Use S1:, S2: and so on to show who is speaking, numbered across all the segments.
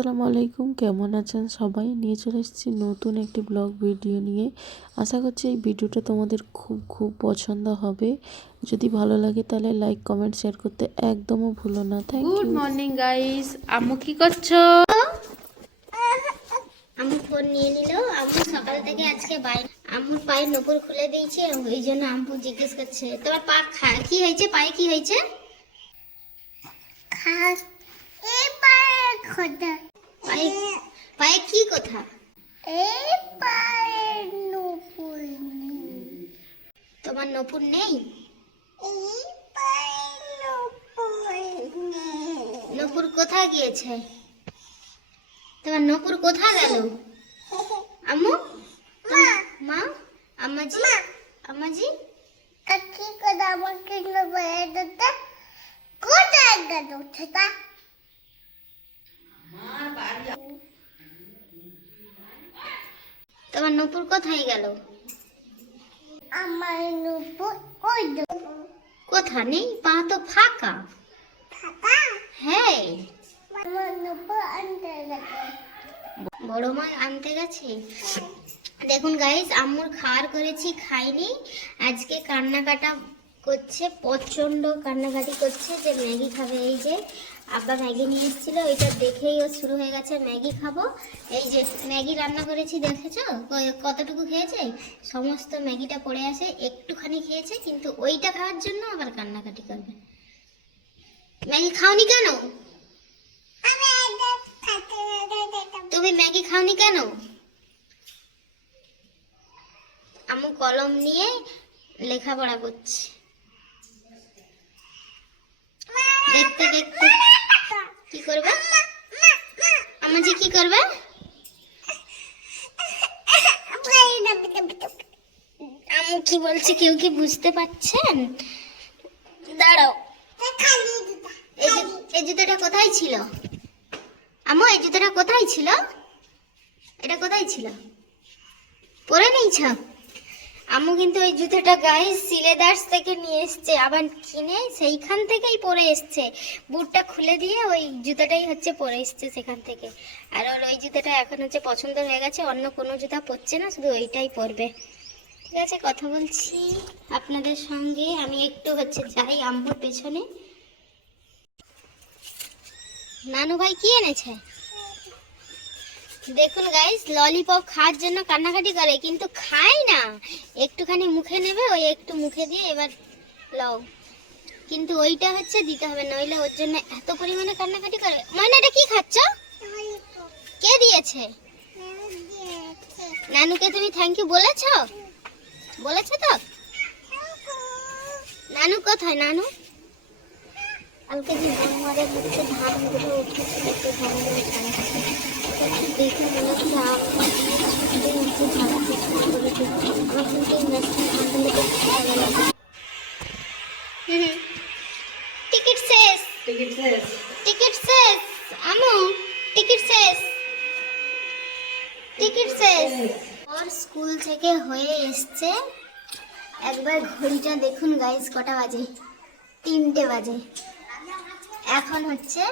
S1: আসসালামু আলাইকুম। কেমন আছেন সবাই? নিয়ে চলে এসেছি নতুন একটি ব্লগ ভিডিও নিয়ে। আশা করছি এই ভিডিওটা তোমাদের খুব খুব পছন্দ হবে। যদি ভালো লাগে তাহলে লাইক কমেন্ট শেয়ার করতে একদমও ভুলো না। থ্যাংক
S2: গুড মর্নিং গাইস আম্মু কি করছ?
S3: আম্মু ফোন নিয়ে নিল। আম্মু সকাল থেকে আজকে বাইরে আম্মুর পায়ে নপুর খুলে দিয়েছে ওই জন্য আম্মু জিজ্ঞেস করছে তোমার পা খা কি হয়েছে? পায়ে কি হয়েছে? পায়ে পায়ে পায়ে কি কথা? এই পায় নপুর তোমার নপুর নেই? নপুর কোথায় গিয়েছে? তোমার নপুর কোথায় গেল? আম্মু? মা। আম্মাজি? আম্মাজি?
S4: কি করে আমাকে বেড়াতে কোথায় গেল সেটা
S3: তোমার নপুর কোথায় গেল?
S4: আমার নুপুর ওই
S3: কোথা নেই? পা তো ফাঁকা।
S4: থাকা
S3: হ্যাঁ।
S4: আমার নুপুর আনতে গেছে।
S3: বড় মা আনতে গেছে? দেখুন গাইস আম্মুর খাওয়ার করেছি খাইনি। আজকে কান্নাকাটা করছে প্রচণ্ড কান্নাকাটি করছে যে ম্যাগি খাবে এই যে। আব্বা ম্যাগি নিয়ে এসেছিল, ওইটা দেখেই ও শুরু হয়ে গেছে, ম্যাগি খাব। এই যে ম্যাগি রান্না করেছি, দেখেছ? কতটুকু খেয়েছে? সমস্ত ম্যাগিটা পড়ে আসে একটুখানি খেয়েছে, কিন্তু ওইটা খাওয়ার জন্য আবার কান্নাকাটি করবে। ম্যাগি খাওনি কেন?
S4: আমি
S3: তুমি ম্যাগি খাওনি কেন? আম্মু কলম নিয়ে লেখাপড়া করছে। দেখতে দেখতে কি করবে? আমার যে কি করবে? আম্মু কি বলছে কেউ কি বুঝতে পারছেন? দাঁড়াও। এই জুতোটা কোথায় ছিল? আম্মু, এই জুতোটা কোথায় ছিল? এটা কোথায় ছিল? পরে নিয়েছ? আম্মু কিন্তু ওই জুতোটা গায়ে সিলেদার্স থেকে নিয়ে এসছে, আবার কিনে সেইখান থেকেই পরে এসছে। বুটটা খুলে দিয়ে ওই জুতোটাই হচ্ছে পরে এসছে সেখান থেকে। আর ওর ওই জুতোটা এখন হচ্ছে পছন্দ হয়ে গেছে, অন্য কোনো জুতা পরছে না, শুধু ওইটাই পরবে। ঠিক আছে, কথা বলছি আপনাদের সঙ্গে। আমি একটু হচ্ছে যাই আম্মুর পেছনে। নানু ভাই কি এনেছে? দেখুন গাইস ললিপপ খাওয়ার জন্য কান্নাকাটি করে, কিন্তু খায় না। একটুখানি মুখে নেবে, ওই একটু মুখে দিয়ে এবার লও। কিন্তু ওইটা হচ্ছে দিতে হবে, নইলে ওর জন্য এত পরিমাণে কান্নাকাটি করে। মানে এটা কি খাচ্ছ? কে দিয়েছে? নানুকে তুমি থ্যাংক ইউ বলেছ? বলেছ তো? নানু কোথায়, নানু? কালকে যে ধানগুলো উঠেছিল তো ধানগুলো ছাড়াচ্ছে দেখে মনে হচ্ছে টিকিট শেষ। টিকিট শেষ। আমু টিকিট শেষ। টিকিট শেষ। ওর স্কুল থেকে হয়ে এসছে। একবার ঘড়িটা দেখুন গাইস কটা বাজে? তিনটে বাজে। এখন হচ্ছে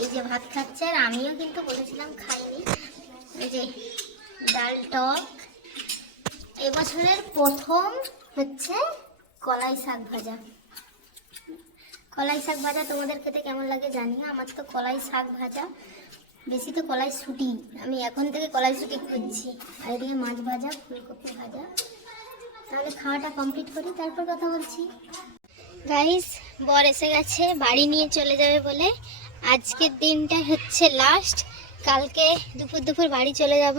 S3: এই যে ভাত খাচ্ছে আর আমিও কিন্তু বলেছিলাম খাইনি। এই যে ডাল টক। এবছরের প্রথম হচ্ছে কলাই শাক ভাজা। কলাই শাক ভাজা তোমাদের খেতে কেমন লাগে জানিও? আমার তো কলাই শাক ভাজা বেশি তো কলাই শুটি। আমি এখন থেকে কলাই শুটি খুঁজছি। আর এদিকে মাছ ভাজা, ফুলকপি ভাজা। তাহলে খাওয়াটা কমপ্লিট করি, তারপর কথা বলছি। গাইস বর এসে গেছে, বাড়ি নিয়ে চলে যাবে বলে। আজকের দিনটা হচ্ছে লাস্ট কালকে দুপুর দুপুর বাড়ি চলে যাব।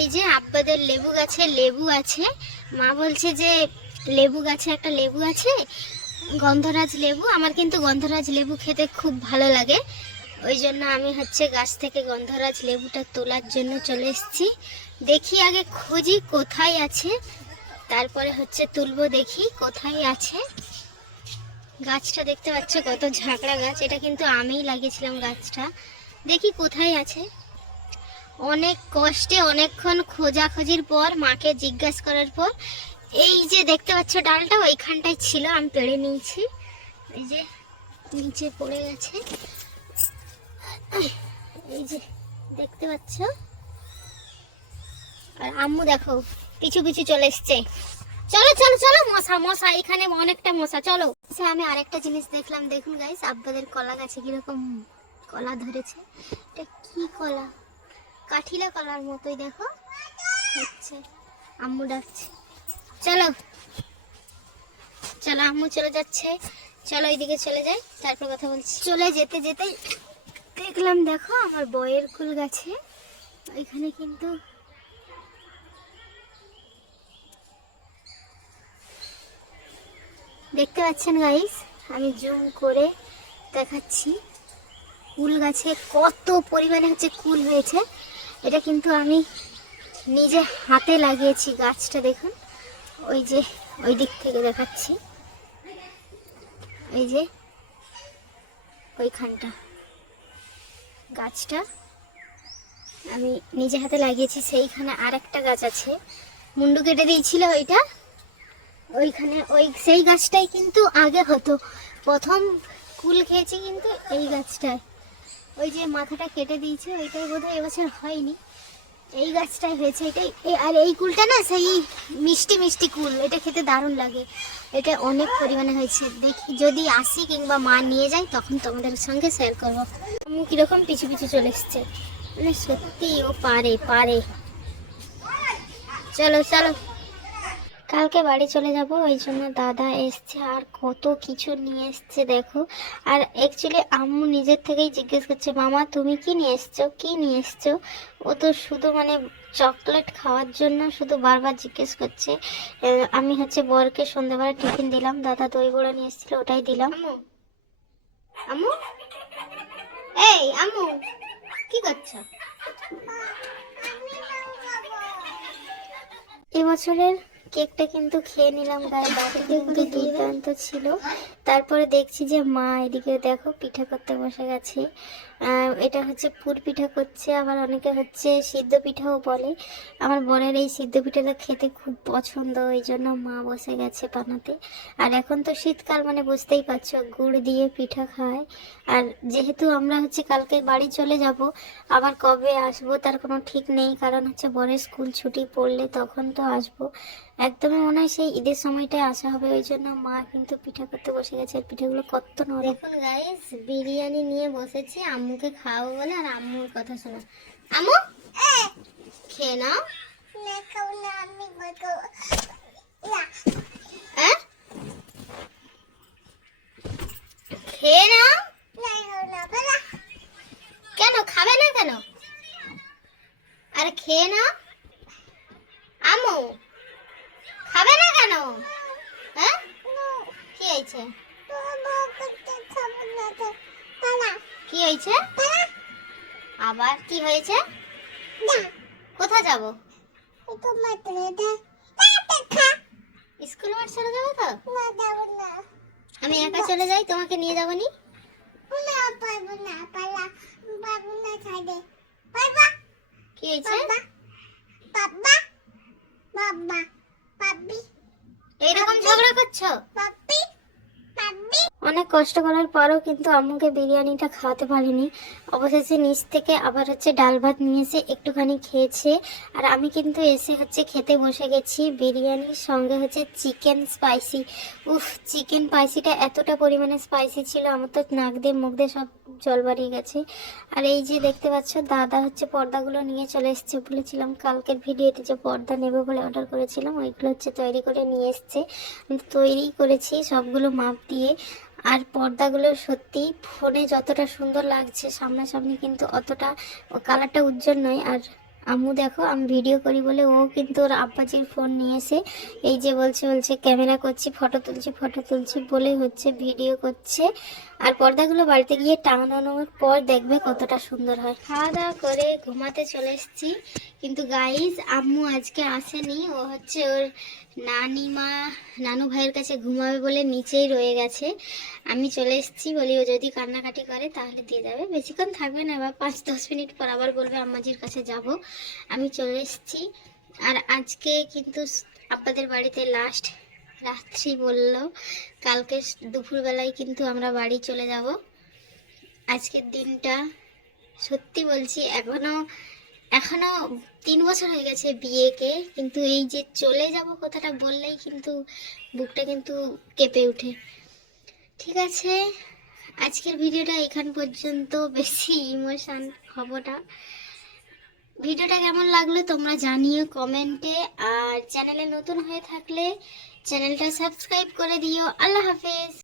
S3: এই যে আব্বাদের লেবু গাছে লেবু আছে। মা বলছে যে লেবু গাছে একটা লেবু আছে, গন্ধরাজ লেবু। আমার কিন্তু গন্ধরাজ লেবু খেতে খুব ভালো লাগে। ওই জন্য আমি হচ্ছে গাছ থেকে গন্ধরাজ লেবুটা তোলার জন্য চলে এসেছি। দেখি আগে খুঁজি কোথায় আছে। তারপরে হচ্ছে তুলবো দেখি কোথায় আছে। গাছটা দেখতে পাচ্ছ কত ঝাঁকড়া গাছ। এটা কিন্তু আমিই লাগিয়েছিলাম গাছটা। দেখি কোথায় আছে। অনেক কষ্টে অনেকক্ষণ খোঁজাখুঁজির পর, মাকে জিজ্ঞাসা করার পর, এই যে দেখতে পাচ্ছ ডালটা, ওইখানটায় ছিল, আমি পেড়ে নিয়েছি। এই যে নিচে পড়ে গেছে। এই যে দেখতে পাচ্ছ। আর আম্মু দেখো কিছু কিছু চলে এসছে। চলো চলো চলো, মশা মশা, এখানে অনেকটা মশা, চলো। আচ্ছা আমি আরেকটা জিনিস দেখলাম। দেখুন গাইস আব্বাদের কলা গাছে কীরকম কলা ধরেছে। এটা কি কলা? কাঠিলা কলার মতোই, দেখো। হচ্ছে। আম্মু ডাকছে। চলো। চলো, আম্মু চলে যাচ্ছে। চলো এইদিকে চলে যাই। তারপর কথা বলছি। চলে যেতে যেতে দেখলাম, দেখো, আমার বয়ের কুল গাছে। ওইখানে কিন্তু দেখতে পাচ্ছেন গাইস আমি জুম করে দেখাচ্ছি। কুল গাছে কত পরিমাণে হচ্ছে কুল হয়েছে। এটা কিন্তু আমি নিজে হাতে লাগিয়েছি গাছটা, দেখুন। ওই যে, ওই দিক থেকে দেখাচ্ছি। এই যে, ওইখানটা। গাছটা আমি নিজে হাতে লাগিয়েছি, সেইখানে আর একটা গাছ আছে। মুন্ডু কেটে দিয়েছিল ওইটা। ওইখানে ওই সেই গাছটাই কিন্তু আগে হতো। প্রথম কুল খেয়েছি কিন্তু এই গাছটায় ওই যে মাথাটা কেটে দিয়েছে, ওইটাই বোধহয় এবছর হয়নি। এই গাছটাই হয়েছে, এটাই আর এই কুলটা না সেই মিষ্টি মিষ্টি কুল, এটা খেতে দারুণ লাগে। এটা অনেক পরিমাণে হয়েছে। দেখি, যদি আসি কিংবা মা নিয়ে যায়, তখন তোমাদের সঙ্গে শেয়ার করব। আম্মু কীরকম পিছু পিছু চলে এসছে। মানে সত্যি ও পারে পারে। চলো চলো। কালকে বাড়ি চলে যাব ওই জন্য দাদা এসছে আর কত কিছু নিয়ে এসছে দেখো। আর অ্যাকচুয়ালি আম্মু নিজের থেকেই জিজ্ঞেস করছে মামা তুমি কি নিয়ে এসছো? কি নিয়ে এসছো? ও তো শুধু মানে চকলেট খাওয়ার জন্য শুধু বারবার জিজ্ঞেস করছে। আমি হচ্ছে বরকে সন্ধ্যাবেলা টিফিন দিলাম দাদা দই বড়া নিয়ে এসেছিল ওটাই দিলাম। আম্মু এই আম্মু কি করছ? এবছরের কেকটা কিন্তু খেয়ে নিলাম গায়ে বাড়িতে কিন্তু দুর্দান্ত ছিল। তারপরে দেখছি যে মা এদিকে দেখো পিঠা করতে বসে গেছে। এটা হচ্ছে পুর পিঠা করছে, আবার অনেকে হচ্ছে সিদ্ধ পিঠাও বলে। আমার বরের এই সিদ্ধ পিঠাটা খেতে খুব পছন্দ, এই জন্য মা বসে গেছে বানাতে। আর এখন তো শীতকাল মানে বুঝতেই পারছ, গুড় দিয়ে পিঠা খায়। আর যেহেতু আমরা হচ্ছে কালকে বাড়ি চলে যাব, আবার কবে আসব তার কোনো ঠিক নেই, কারণ হচ্ছে বরের স্কুল ছুটি পড়লে তখন তো আসব। একদমই মনে হয় সেই ঈদের সময়টায় আসা হবে, ওই জন্য মা কিন্তু পিঠা করতে বসে গেছে। আর পিঠাগুলো কত নরম। দেখুন গাইস বিরিয়ানি নিয়ে বসেছি, আম্মুকে খাওয়াবো বলে, আর আম্মুর কথা শোনা। আম্মু, খেয়ে নাও
S4: না খাও না আমি বলব না
S3: হ্যাঁ খেয়ে নাও
S4: না খাও না বলা
S3: কেন খাবে না কেন আরে খেয়ে নাও আম্মু খাবে না কেন হ্যাঁ কি হয়েছে? কি হয়েছে? আবার কি হয়েছে?
S4: না
S3: কোথায় যাব? স্কুল মাঠ চলে যাব তো? আমি একা চলে যাই তোমাকে নিয়ে যাব নি? কি হয়েছে? এইরকম ঝগড়া করছ? কষ্ট করার পরও কিন্তু আম্মুকে বিরিয়ানিটা খাওয়াতে পারিনি। অবশেষে নিচ থেকে আবার হচ্ছে ডাল ভাত নিয়ে এসে একটুখানি খেয়েছে। আর আমি কিন্তু এসে হচ্ছে খেতে বসে গেছি। বিরিয়ানির সঙ্গে হচ্ছে চিকেন স্পাইসি। উফ, চিকেন স্পাইসিটা এতটা পরিমাণে স্পাইসি ছিল, আমার তো নাক দিয়ে মুখ দিয়ে সব জল বাড়িয়ে গেছে। আর এই যে দেখতে পাচ্ছ, দাদা হচ্ছে পর্দাগুলো নিয়ে চলে এসছে বলেছিলাম, কালকের ভিডিওতে যে পর্দা নেবে বলে অর্ডার করেছিলাম, ওইগুলো হচ্ছে তৈরি করে নিয়ে এসছে। তৈরি করেছি সবগুলো মাপ দিয়ে। আর পর্দাগুলো সত্যি ফোনে যতটা সুন্দর লাগছে, সামনাসামনি কিন্তু অতটা কালারটা উজ্জ্বল নয়। আর আম্মু দেখো, আমি ভিডিও করি বলে ও কিন্তু ওর আব্বাজির ফোন নিয়ে এসে এই যে বলছে বলছে ক্যামেরা করছি ফটো তুলছি ফটো তুলছি বলে হচ্ছে ভিডিও করছে। আর পর্দাগুলো বাড়িতে গিয়ে টাঙানোর পর দেখবে কতটা সুন্দর হয়। খাওয়া দাওয়া করে ঘুমাতে চলে এসেছি। কিন্তু গাইজ আম্মু আজকে আসেনি। ও হচ্ছে ওর নানিমা, নানু ভাইয়ের কাছে ঘুমাবে বলে নিচেই রয়ে গেছে। আমি চলে এসেছি বলি, ও যদি কান্নাকাটি করে তাহলে দিয়ে যাবে। বেশিক্ষণ থাকবে না, এবার পাঁচ দশ মিনিট পর আবার বলবে, আম্মাজির কাছে যাব। আমি চলে এসেছি। আর আজকে কিন্তু আব্বাদের বাড়িতে লাস্ট রাত্রি বলল, কালকে দুপুরবেলায় কিন্তু আমরা বাড়ি চলে যাব। আজকের দিনটা সত্যি বলছি, এখনও এখনও তিন বছর হয়ে গেছে বিয়েকে, কিন্তু এই যে চলে যাব কথাটা বললেই কিন্তু বুকটা কিন্তু কেঁপে ওঠে। ঠিক আছে, আজকের ভিডিওটা এখান পর্যন্ত, বেশি ইমোশান হব না। ভিডিওটা কেমন লাগল তোমরা জানিও কমেন্টে, আর চ্যানেলে নতুন হয়ে থাকলে চ্যানেলটা সাবস্ক্রাইব করে দিও। আল্লাহ হাফেজ।